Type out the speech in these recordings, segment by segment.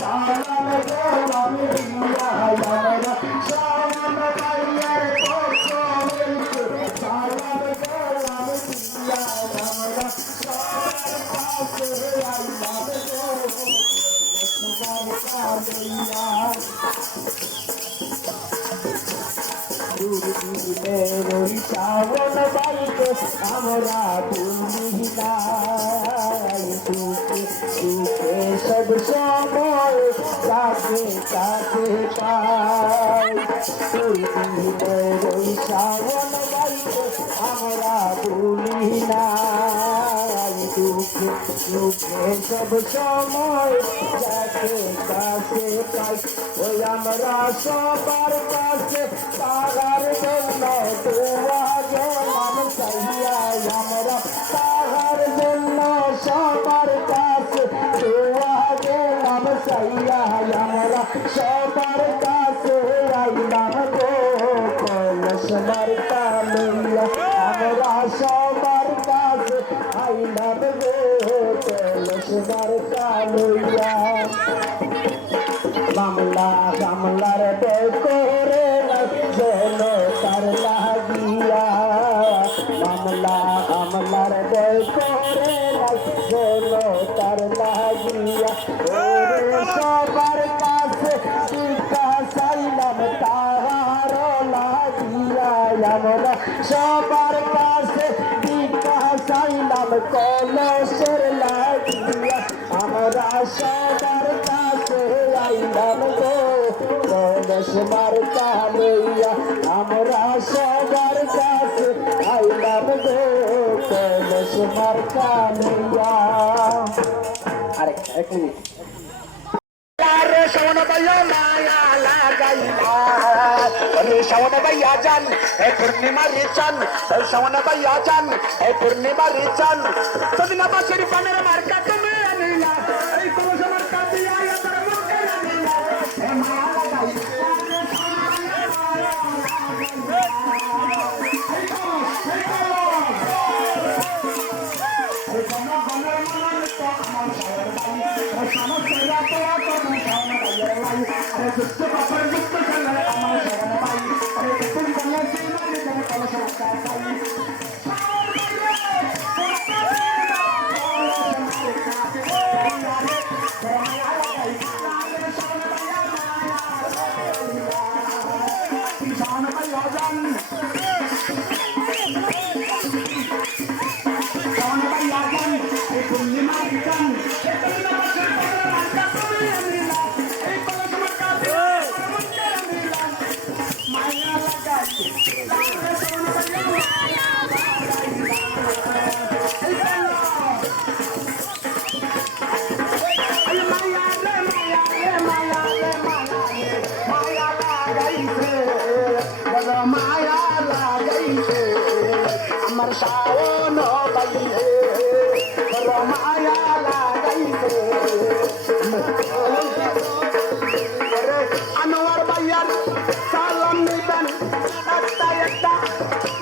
সালাম গোলাম দিয়া আমরা শাওন ভাইয়ের পক্ষ হইতে সালাম গোলাম দিয়া আমরা সবার কাছে আইলাম গো সবার কাছে ওই শ্রাবণ বাড়িতে আমরা ভুলি নাই সুখে সুখে সব সময় কাছে কাছে পাই ওই শ্রাবণ বাড়িতে আমরা ভুলি নাই সুখে সুখে সব সময় কাছে কাছে পাই ওই আমরা সবার কাছে তাহার জন্য দোয়া গেলাম চাইয়া আমরা তাহার জন্য সবার কাছে দোয়া গেলাম চাইয়া আমরা সবার কাছে আইলাম গো কলস মার্কা লইয়া আমরা সবার কাছে আইলাম গো কলস মার্কা লইয়া মামলা মামলার বই করে যেন তার লাগিয়া মামলা আমলার বই করে যেন তার লাগিয়া সবার কাছে চাইলাম তাহার লাগিয়া আমরা সবার কাছে চাইলাম কলসের লাগিয়া আমরা সবার কাছে আইলাম গো কলস মার্কা লইয়া আমরা সবার কাছে আইলাম গো কলস মার্কা লইয়া আরেকটা এক মিনিট শাওন ভাইয়া মায়া লাগাইলা রে শাওন ভাইয়া জান এ পূর্ণিমা রে চান শাওন ভাইয়া জান এ পূর্ণিমা রে চান সদিনা বাসের পানের মার্কা তুমি আনিলা এই কলস মার্কা দিয়া তোর মুখে আনিলা এ মায়া লাগাইলা আমার শাওন ভাইয়ে মায়া লাগাইছে আনোয়ার ভাইয়ার সালাম নিবেন একটা একটা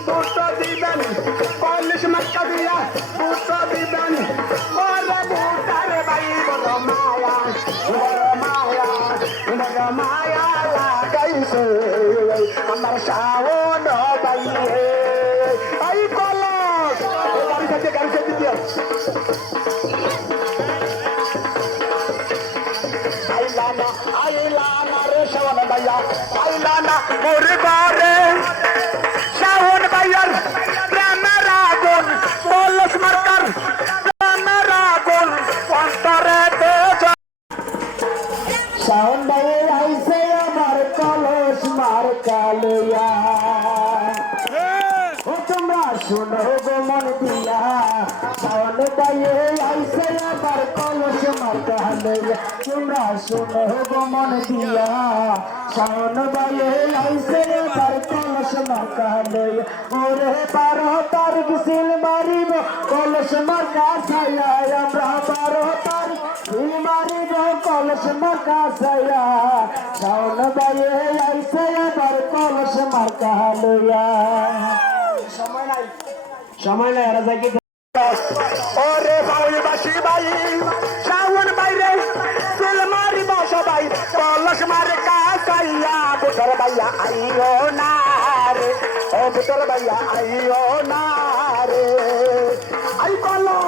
দুটো দিবেন কলস মার্কা দিয়া দুটো দিবেন ওরে বুটারে ভাই বড় মায়া লাগাইছে আমার শাওন ভাইয়ে এই কলস গাড়ি সাথে দিয়া আইলানা রে শাওন ভাইয়া আইলানা মোর ঘরে শাওন ভাইয়ার প্রেমের আগুন কলস মার্কার প্রেমের আগুন অন্তরে শাওন ভাইয়ের আইছে আমার কলস মার্কা লইয়া ও তোমরা শোনো গো মন দিয়া শাওন ভাইয়ের আইছে আমার কলস মার্কা লইয়া তোমরা শোনো গো মন দিয়া শাওন ভাইয়ের আইছে আমার কলস মার্কা লইয়া ওরে 12 তারিখ সিল মারিব কলস মার্কা ছায়া আমরা 12 তারিখ সিল মারিব কলস মার্কা ছায়া শাওন ভাইয়ের আইছে আমার কলস মার্কা লইয়া সময় নাই এরা যাই ওরে বাউল বাসি ভাই শাওন বাইরে সিল মারিব বুটার ভাইয়া আইও না রে ও বুটার ভাইয়া আইও না রে আই কলো